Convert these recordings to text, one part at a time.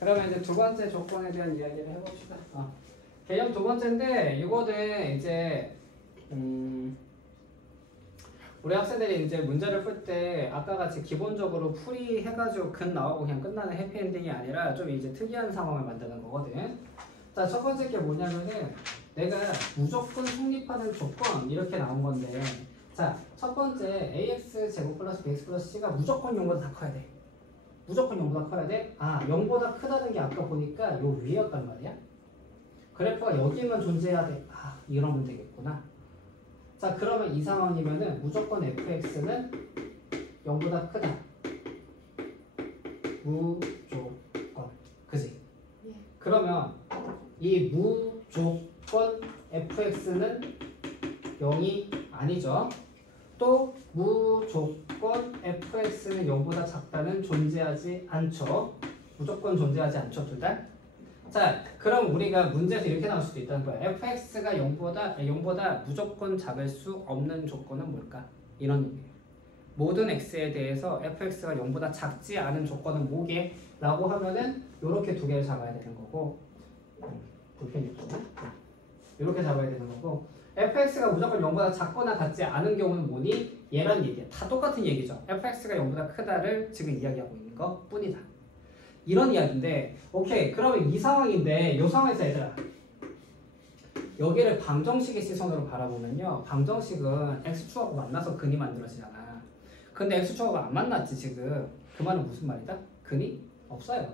그러면 이제 두 번째 조건에 대한 이야기를 해봅시다. 개념 두 번째인데 이거는 이제 우리 학생들이 이제 문제를 풀 때 아까 같이 기본적으로 풀이 해가지고 근 나오고 그냥 끝나는 해피엔딩이 아니라 좀 이제 특이한 상황을 만드는 거거든. 자, 첫 번째 게 뭐냐면은 내가 무조건 성립하는 조건 이렇게 나온 건데, 자, 첫 번째 ax 제곱 플러스 bx 플러스 c가 무조건 0보다 다 커야 돼. 무조건 0보다 커야 돼? 0보다 크다는 게 아까 보니까 요 위였단 말이야. 그래프가 여기만 존재해야 돼. 이러면 되겠구나. 자, 그러면 이 상황이면은 무조건 fx는 0보다 크다. 무조건. 그지? 예. 그러면 이 무조건 fx는 0이 아니죠. 또 무조건 fx는 0보다 작다는 존재하지 않죠. 무조건 존재하지 않죠, 둘 다. 자, 그럼 우리가 문제에서 이렇게 나올 수도 있다는 거야. fx가 0보다 무조건 작을 수 없는 조건은 뭘까? 이런 얘기예요. 모든 x에 대해서 fx가 0보다 작지 않은 조건은 뭐게? 라고 하면은 요렇게 두 개를 잡아야 되는 거고, 불편했구나. 이렇게 잡아야 되는 거고, fx가 무조건 0보다 작거나 같지 않은 경우는 뭐니? 얘란 얘기야. 다 똑같은 얘기죠. fx가 0보다 크다를 지금 이야기하고 있는 것 뿐이다. 이런 이야기인데, 오케이, 그러면 이 상황인데, 이 상황에서 얘들아, 여기를 방정식의 시선으로 바라보면요, 방정식은 x축하고 만나서 근이 만들어지잖아. 근데 x축하고 안 만났지 지금. 그 말은 무슨 말이다? 근이 없어요.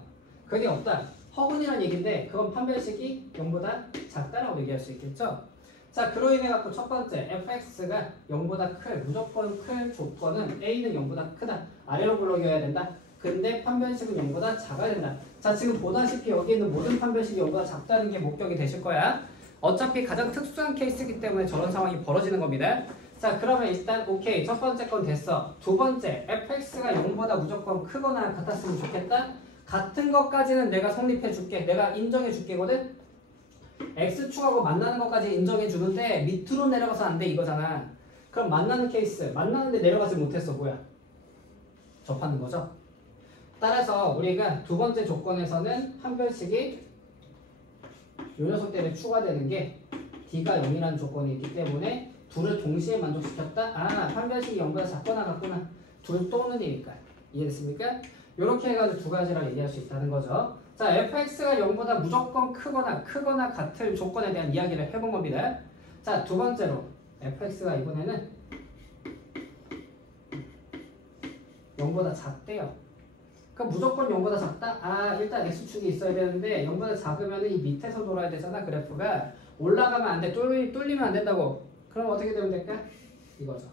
근이 없다. 허근이란 얘기인데, 그건 판별식이 0보다 작다라고 얘기할 수 있겠죠? 자, 그로 인해 갖고 첫 번째 fx가 0보다 클, 무조건 클 조건은 a는 0보다 크다. 아래로 불러줘야 된다. 근데 판별식은 0보다 작아야 된다. 자, 지금 보다시피 여기 있는 모든 판별식이 0보다 작다는 게 목격이 되실 거야. 어차피 가장 특수한 케이스이기 때문에 저런 상황이 벌어지는 겁니다. 자, 그러면 일단 오케이, 첫 번째 건 됐어. 두 번째, fx가 0보다 무조건 크거나 같았으면 좋겠다. 같은 것까지는 내가 성립해 줄게. 내가 인정해 줄게거든. x축하고 만나는 것까지 인정해 주는데 밑으로 내려가서 안 돼 이거잖아. 그럼 만나는 케이스, 만나는데 내려가지 못했어. 뭐야? 접하는 거죠. 따라서 우리가 두 번째 조건에서는 판별식이 요 녀석 때문에 추가되는 게 d가 0이라는 조건이 있기 때문에 둘을 동시에 만족시켰다. 판별식이 0보다 작거나 같구나. 둘 또는 이니까. 이해됐습니까? 이렇게 해가지고 두 가지랑 얘기할 수 있다는 거죠. 자, fx가 0보다 무조건 크거나 같을 조건에 대한 이야기를 해본 겁니다. 자, 두 번째로 fx가 이번에는 0보다 작대요. 그럼 무조건 0보다 작다? 일단 x축이 있어야 되는데 0보다 작으면 이 밑에서 돌아야 되잖아. 그래프가 올라가면 안 돼. 뚫리면 안 된다고. 그럼 어떻게 되면 될까? 이거죠.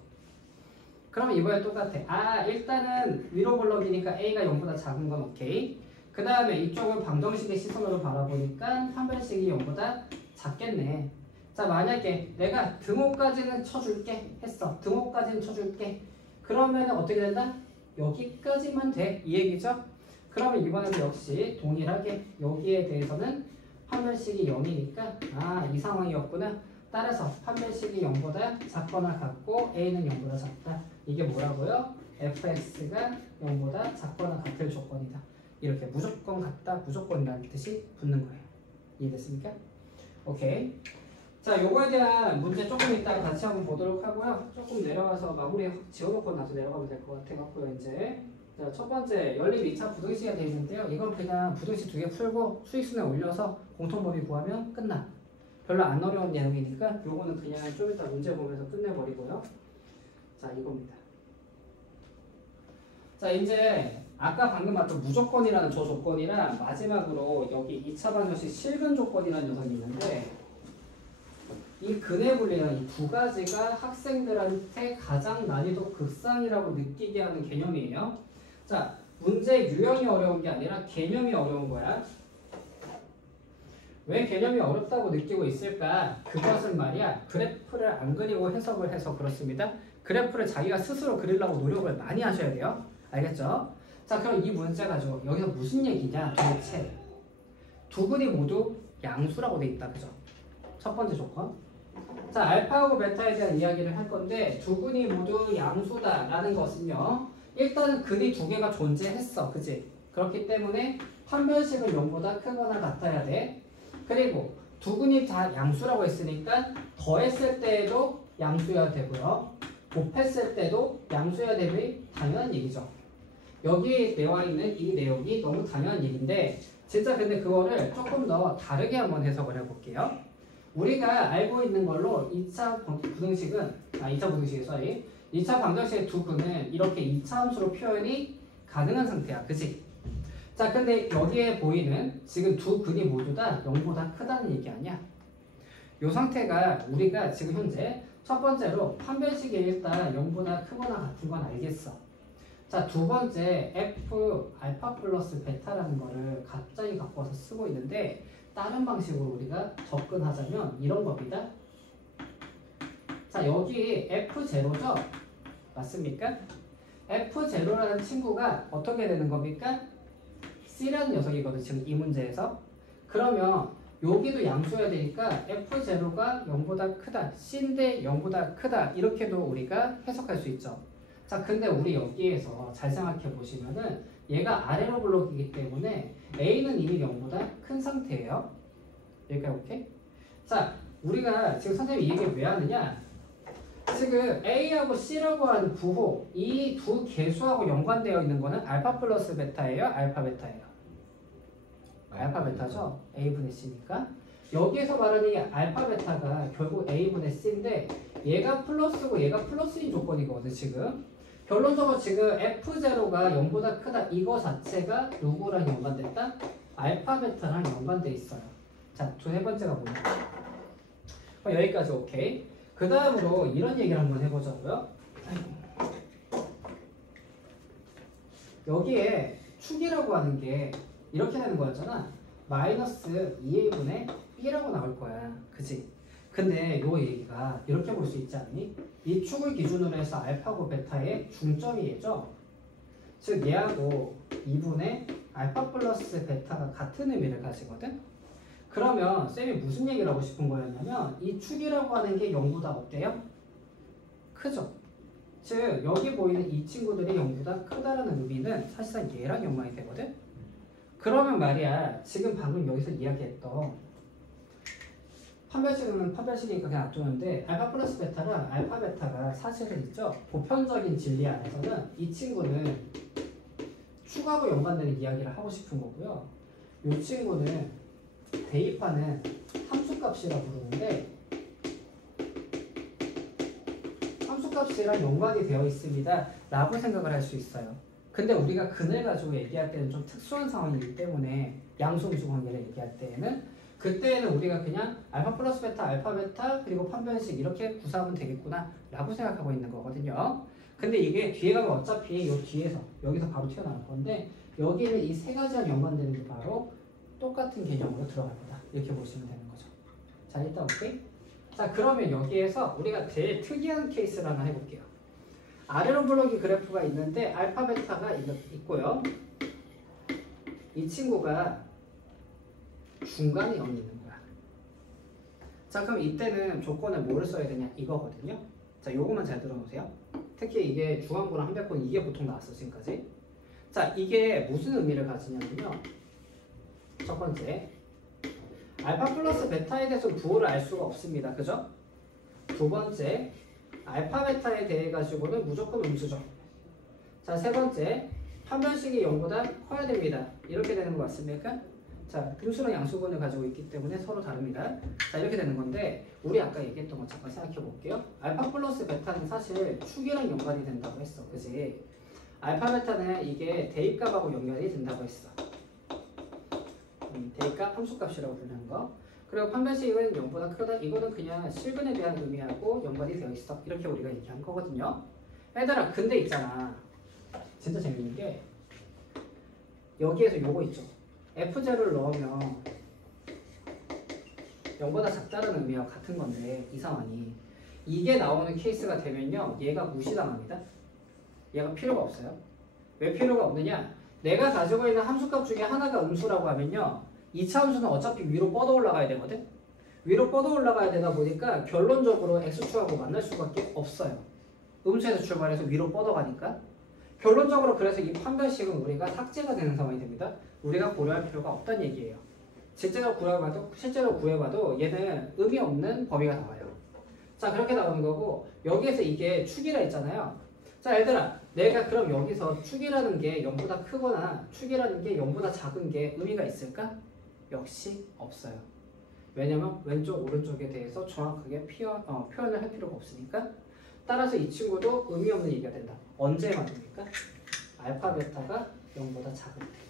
그럼 이번에 똑같아. 일단은 위로 블럭이니까 a가 0보다 작은 건 오케이. 그 다음에 이쪽은 방정식의 시선으로 바라보니까 판별식이 0보다 작겠네. 자, 만약에 내가 등호까지는 쳐줄게 했어. 등호까지는 쳐줄게. 그러면 어떻게 된다? 여기까지만 돼. 이 얘기죠? 그러면 이번에도 역시 동일하게 여기에 대해서는 판별식이 0이니까 이 상황이었구나. 따라서 판별식이 0보다 작거나 같고 a는 0보다 작다. 이게 뭐라고요? fx가 0보다 작거나 같을 조건이다. 이렇게 무조건 같다, 무조건이라는 뜻이 붙는 거예요. 이해됐습니까? 오케이. 자, 요거에 대한 문제 조금 이따 같이 한번 보도록 하고요. 조금 내려가서 마무리 지워놓고 나서 내려가면 될 것 같아갖고요, 이제. 자, 첫 번째, 연립 2차 부등식이 되어 있는데요. 이건 그냥 부등식 두 개 풀고 수익순에 올려서 공통범위 구하면 끝나. 별로 안 어려운 내용이니까 요거는 그냥 좀 이따 문제 보면서 끝내버리고요. 자, 이겁니다. 자, 이제 아까 방금 봤던 무조건이라는 저 조건이랑 마지막으로 여기 2차 방정식 실근 조건이라는 녀석이 있는데 이 근해 분리는 이 두 가지가 학생들한테 가장 난이도 극상이라고 느끼게 하는 개념이에요. 자, 문제 유형이 어려운 게 아니라 개념이 어려운 거야. 왜 개념이 어렵다고 느끼고 있을까? 그것은 말이야, 그래프를 안 그리고 해석을 해서 그렇습니다. 그래프를 자기가 스스로 그리려고 노력을 많이 하셔야 돼요. 알겠죠? 자, 그럼 이 문제 가지고 여기서 무슨 얘기냐? 도대체 두 근이 모두 양수라고 돼 있다. 그죠? 첫 번째 조건. 자, 알파하고 베타에 대한 이야기를 할 건데 두 근이 모두 양수다라는 것은요. 일단은 근이 두 개가 존재했어. 그지? 그렇기 때문에 판별식은 0보다 크거나 같아야 돼. 그리고 두 근이 다 양수라고 했으니까 더했을 때에도 양수여야 되고요. 곱했을 때도 양수여야 되는 당연한 얘기죠. 여기 나와 있는 이 내용이 너무 당연한 얘기인데 진짜 근데 그거를 조금 더 다르게 한번 해석을 해볼게요. 우리가 알고 있는 걸로 2차 부등식은 2차 방정식의 두 근은 이렇게 2차 함수로 표현이 가능한 상태야. 그치? 자, 근데 여기에 보이는 지금 두 근이 모두 다 0보다 크다는 얘기 아니야? 이 상태가 우리가 지금 현재 첫 번째로 판별식이 일단 0보다 크거나 같은 건 알겠어. 자, 두 번째 f 알파 플러스 베타라는 거를 갑자기 갖고 와서 쓰고 있는데 다른 방식으로 우리가 접근하자면 이런 겁니다. 자, 여기 f0죠? 맞습니까? f0라는 친구가 어떻게 되는 겁니까? c라는 녀석이거든, 지금 이 문제에서. 그러면 여기도 양수여야 되니까 f0가 0보다 크다, c인데 0보다 크다, 이렇게도 우리가 해석할 수 있죠. 자, 근데 우리 여기에서 잘 생각해 보시면은 얘가 아래로 블록이기 때문에 a는 이미 0보다 큰 상태예요. 여기까지 오케이? 자, 우리가 지금 선생님이 이 얘기를 왜 하느냐? 지금 a하고 c라고 하는 부호, 이 두 개수하고 연관되어 있는 거는 알파 플러스 베타예요? 알파 베타예요? 알파 베타죠? a분의 c니까. 여기에서 말하는 이 알파 베타가 결국 a분의 c인데 얘가 플러스고 얘가 플러스인 조건이거든, 지금. 결론적으로 지금 f0가 0보다 크다 이거 자체가 누구랑 연관됐다? 알파 베타랑 연관돼 있어요. 자, 세 번째가 뭐냐? 여기까지 오케이. 그 다음으로 이런 얘기를 한번 해보자고요. 여기에 축이라고 하는 게 이렇게 되는 거였잖아. 마이너스 2a분의 b라고 나올 거야. 그치? 근데 요 얘기가 이렇게 볼 수 있지 않니? 이 축을 기준으로 해서 알파고 베타의 중점이 얘죠. 즉 얘하고 2분의 알파 플러스 베타가 같은 의미를 가지거든. 그러면 쌤이 무슨 얘기를 하고 싶은 거였냐면 이 축이라고 하는 게 0보다 어때요? 크죠? 즉 여기 보이는 이 친구들이 0보다 크다라는 의미는 사실상 얘랑 연관이 되거든. 그러면 말이야, 지금 방금 여기서 이야기했던 판별식은 판별식이니까 그냥 놔두는데 알파 플러스 베타랑 알파 베타가 사실은 있죠. 보편적인 진리 안에서는 이 친구는 축하고 연관되는 이야기를 하고 싶은 거고요. 이 친구는 대입하는 함수값이라고 부르는데 함수값이랑 연관이 되어 있습니다 라고 생각을 할 수 있어요. 근데 우리가 근을 가지고 얘기할 때는 좀 특수한 상황이기 때문에 양수음수 관계를 얘기할 때에는 그때는 우리가 그냥 알파 플러스 베타, 알파 베타, 그리고 판별식 이렇게 구사하면 되겠구나 라고 생각하고 있는 거거든요. 근데 이게 뒤에 가면 어차피 요 뒤에서 여기서 바로 튀어나올 건데 여기는 이 세 가지랑 연관되는 게 바로 똑같은 개념으로 들어갈 거다. 이렇게 보시면 되는 거죠. 자, 일단 오케이? 자, 그러면 여기에서 우리가 제일 특이한 케이스를 하나 해볼게요. 아래로 블록이 그래프가 있는데 알파 베타가 있고요. 이 친구가 중간에 0이 있는 거야. 자, 그럼 이때는 조건을 뭐를 써야 되냐 이거거든요. 자, 요거만 잘 들어놓으세요. 특히 이게 중앙고랑 함백고는 이게 보통 나왔어 지금까지. 자, 이게 무슨 의미를 가지냐면요. 첫 번째, 알파 플러스 베타에 대해서 부호를 알 수가 없습니다. 그죠? 두 번째, 알파 베타에 대해 가지고는 무조건 음수죠. 자, 세 번째, 판별식이 0보다 커야 됩니다. 이렇게 되는 거 맞습니까? 자, 음수랑 양수근을 가지고 있기 때문에 서로 다릅니다. 자, 이렇게 되는 건데 우리 아까 얘기했던 거 잠깐 생각해 볼게요. 알파 플러스 베타는 사실 축이랑 연관이 된다고 했어. 그지? 알파 베타는 이게 대입값하고 연결이 된다고 했어. 대입값 함수값이라고 부르는 거. 그리고 판별식은 0보다 크다. 이거는 그냥 실근에 대한 의미하고 연관이 되어 있어. 이렇게 우리가 얘기한 거거든요. 얘들아, 근데 있잖아. 진짜 재밌는 게 여기에서 요거 있죠. F0를 넣으면 0보다 작다는 의미와 같은 건데 이 상황이 이게 나오는 케이스가 되면요. 얘가 무시당합니다. 얘가 필요가 없어요. 왜 필요가 없느냐? 내가 가지고 있는 함수값 중에 하나가 음수라고 하면요. 2차 함수는 어차피 위로 뻗어 올라가야 되거든? 위로 뻗어 올라가야 되다 보니까 결론적으로 x축하고 만날 수밖에 없어요. 음수에서 출발해서 위로 뻗어가니까. 결론적으로 그래서 이 판별식은 우리가 삭제가 되는 상황이 됩니다. 우리가 고려할 필요가 없다는 얘기예요. 실제로 구해봐도 얘는 의미 없는 범위가 나와요. 자, 그렇게 나오는 거고, 여기에서 이게 축이라 했잖아요. 자, 얘들아, 내가 그럼 여기서 축이라는 게 0보다 크거나 축이라는 게 0보다 작은 게 의미가 있을까? 역시 없어요. 왜냐면 왼쪽 오른쪽에 대해서 정확하게 표현을 할 필요가 없으니까. 따라서 이 친구도 의미 없는 얘기가 된다. 언제만 됩니까? 알파 베타가 0보다 작을 때.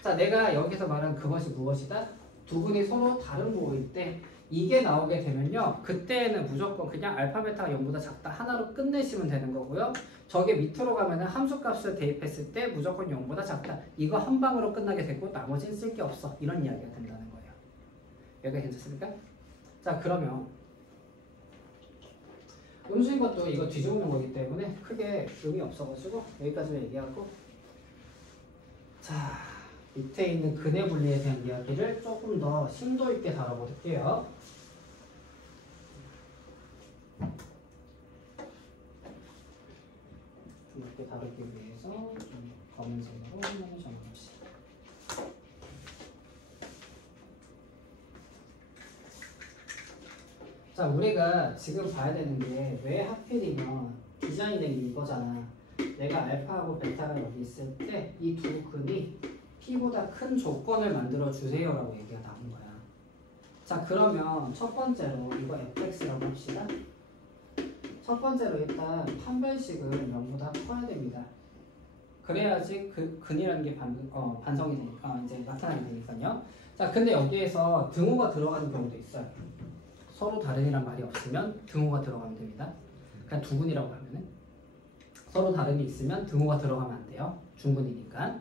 자, 내가 여기서 말한 그것이 무엇이다? 두 분이 서로 다른 부호일 때 이게 나오게 되면요, 그때는 무조건 그냥 알파 베타가 0보다 작다 하나로 끝내시면 되는 거고요. 저게 밑으로 가면은 함수값을 대입했을 때 무조건 0보다 작다. 이거 한 방으로 끝나게 되고 나머지는 쓸 게 없어. 이런 이야기가 된다는 거예요. 여기가 괜찮습니까? 자, 그러면 음수인 것도 이거 뒤집는 거기 때문에 크게 의미 없어가지고 여기까지 얘기하고, 자, 밑에 있는 근해 분리에 대한 이야기를 조금 더 심도 있게 다뤄볼게요. 좀 이렇게 다루기 위해서 좀 검은색으로 화면을 정해봅시다. 자, 우리가 지금 봐야 되는 게 왜 하필이면 디자인된 이거잖아. 내가 알파하고 베타가 여기 있을 때 이 두 근이 P보다 큰 조건을 만들어 주세요 라고 얘기가 나온 거야. 자, 그러면 첫 번째로 이거 fx라고 합시다. 첫 번째로 일단 판별식은 0보다 커야 됩니다. 그래야지 그 근이라는 게 반성이 되니까 이제 나타나게 되니까요. 자, 근데 여기에서 등호가 들어가는 경우도 있어요. 서로 다른이란 말이 없으면 등호가 들어가면 됩니다. 그냥 두 근이라고 하면은 서로 다른이 있으면 등호가 들어가면 안 돼요. 중근이니까.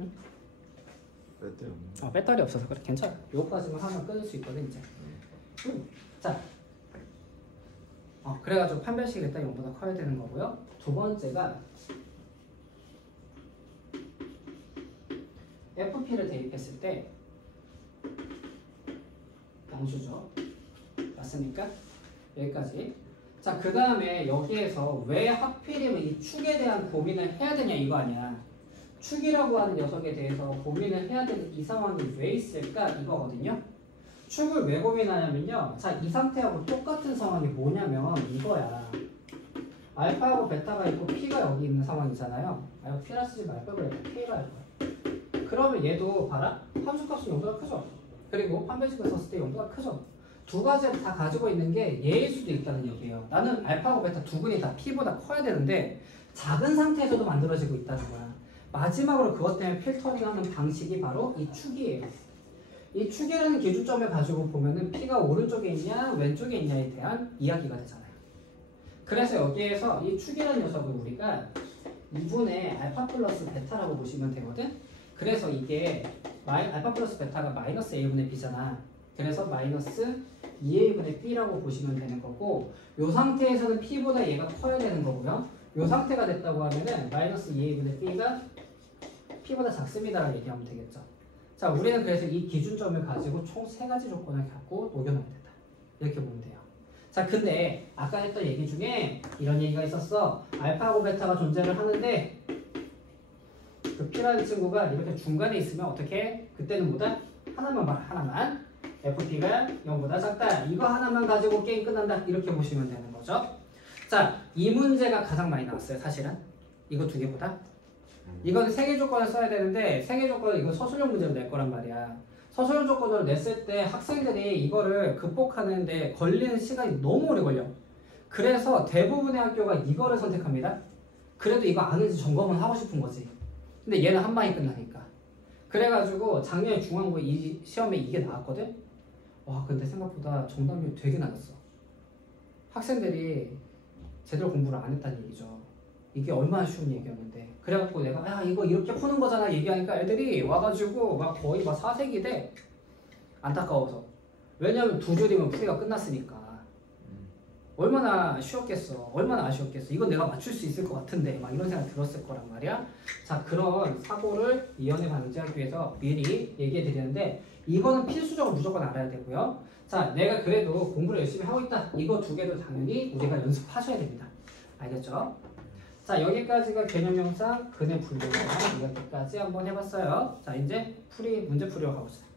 응? 배터리 없는. 배터리 없어서 그래. 괜찮아. 요거까지만 하면 끊을 수 있거든 이제. 자, 그래가지고 판별식이 일단 0보다 커야 되는 거고요. 두 번째가 FP를 대입했을 때 양수죠. 맞습니까? 여기까지. 자, 그 다음에 여기에서 왜 하필이면 이 축에 대한 고민을 해야 되냐 이거 아니야. 축이라고 하는 녀석에 대해서 고민을 해야 되는 이 상황이 왜 있을까 이거거든요. 축을 왜 고민하냐면요. 자, 이 상태하고 똑같은 상황이 뭐냐면 이거야. 알파하고 베타가 있고 P가 여기 있는 상황이잖아요. 이거 P라 쓰지 말걸 그래. P라 할 거야. 그러면 얘도 봐라. 함수값은 0보다 크죠. 그리고 판별식을 썼을 때 0보다 크죠. 두 가지를 다 가지고 있는 게 얘일 수도 있다는 얘기예요. 나는 알파하고 베타 두 근이 다 P보다 커야 되는데 작은 상태에서도 만들어지고 있다는 거야. 마지막으로 그것 때문에 필터링하는 방식이 바로 이 축이에요. 이 축이라는 기준점을 가지고 보면은 P가 오른쪽에 있냐 왼쪽에 있냐에 대한 이야기가 되잖아요. 그래서 여기에서 이 축이라는 녀석을 우리가 2분의 알파 플러스 베타라고 보시면 되거든. 그래서 이게 알파 플러스 베타가 마이너스 a분의 b잖아. 그래서 마이너스 2a분의 b라고 보시면 되는 거고, 이 상태에서는 p보다 얘가 커야 되는 거고요. 이 상태가 됐다고 하면은 마이너스 2a분의 b가 p보다 작습니다라고 얘기하면 되겠죠. 자, 우리는 그래서 이 기준점을 가지고 총 3가지 조건을 갖고 녹여놓으면 된다. 이렇게 보면 돼요. 자, 근데 아까 했던 얘기 중에 이런 얘기가 있었어. 알파하고 베타가 존재를 하는데 그 P라는 친구가 이렇게 중간에 있으면 어떻게? 그때는 뭐다? 하나만 FP가 0보다 작다. 이거 하나만 가지고 게임 끝난다. 이렇게 보시면 되는 거죠. 자, 이 문제가 가장 많이 나왔어요. 사실은 이거 두 개보다. 이건 3개 조건을 써야 되는데 3개 조건을 이거 서술형 문제로 낼 거란 말이야. 서술형 조건으로 냈을 때 학생들이 이거를 극복하는데 걸리는 시간이 너무 오래 걸려. 그래서 대부분의 학교가 이거를 선택합니다. 그래도 이거 아는지 점검은 하고 싶은 거지. 근데 얘는 한 방에 끝나니까. 그래가지고 작년에 중앙고 이 시험에 이게 나왔거든? 와, 근데 생각보다 정답률 되게 낮았어. 학생들이 제대로 공부를 안 했다는 얘기죠. 이게 얼마나 쉬운 얘기였는데. 그래갖고 내가 야 이거 이렇게 푸는 거잖아 얘기하니까 애들이 와가지고 막 거의 막 사색이 돼. 안타까워서. 왜냐면 2줄이면 풀이가 끝났으니까. 얼마나 쉬웠겠어. 얼마나 아쉬웠겠어. 이건 내가 맞출 수 있을 것 같은데 막 이런 생각 들었을 거란 말이야. 자, 그런 사고를 이연에 방지하기 위해서 미리 얘기해 드리는데 이거는 필수적으로 무조건 알아야 되고요. 자, 내가 그래도 공부를 열심히 하고 있다. 이거 두 개도 당연히 우리가 연습하셔야 됩니다. 알겠죠? 자, 여기까지가 개념명사 근의 분류예요. 이렇게까지 한번 해봤어요. 자, 이제 문제 풀이로 가보자.